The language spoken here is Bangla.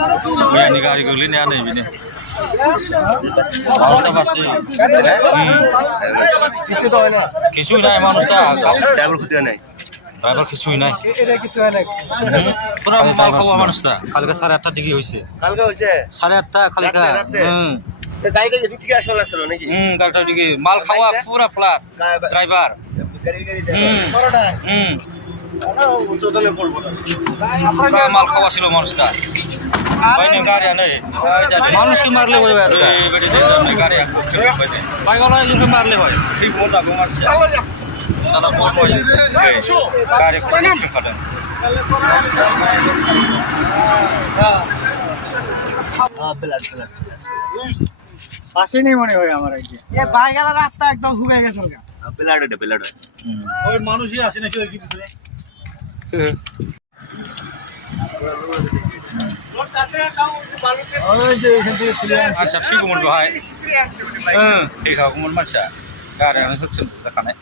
मैयानि गारि गोग्लैनाया नै बेनो মানুষটা পাচ্ছে কিছুই নাই মানুষটা ড্রাইভার ক্ষতি হয় নাই ড্রাইভার কিছুই নাই পুরা মাল খাওয়া মানুষটা কালকে 8:30 দিকে হয়েছে কালকে হয়েছে 8:30 কালকে গাড়িটা এদিক থেকে আসা লাগছিল নাকি গাড়িটা দিকে মাল খাওয়া পুরা ফ্ল্যাট ড্রাইভার মাল খাওয়া ছিল মানুষটা গাড়ি আনে মানুষকে মারলে হয় গাড়ি বাইক মারলে হয় ঠিক মতো মারছে গাড়ি খাটেন পাশে নেই মনে হয় আমার বাইক রাস্তা একদম শুকিয়ে গেছে ওই মানুষই আসে নাকি ওই ভিতরে আচ্ছা ঠিক মন ভাই ঠিক আছে মন মানসা গাড়ি আমি হচ্ছে দেখানে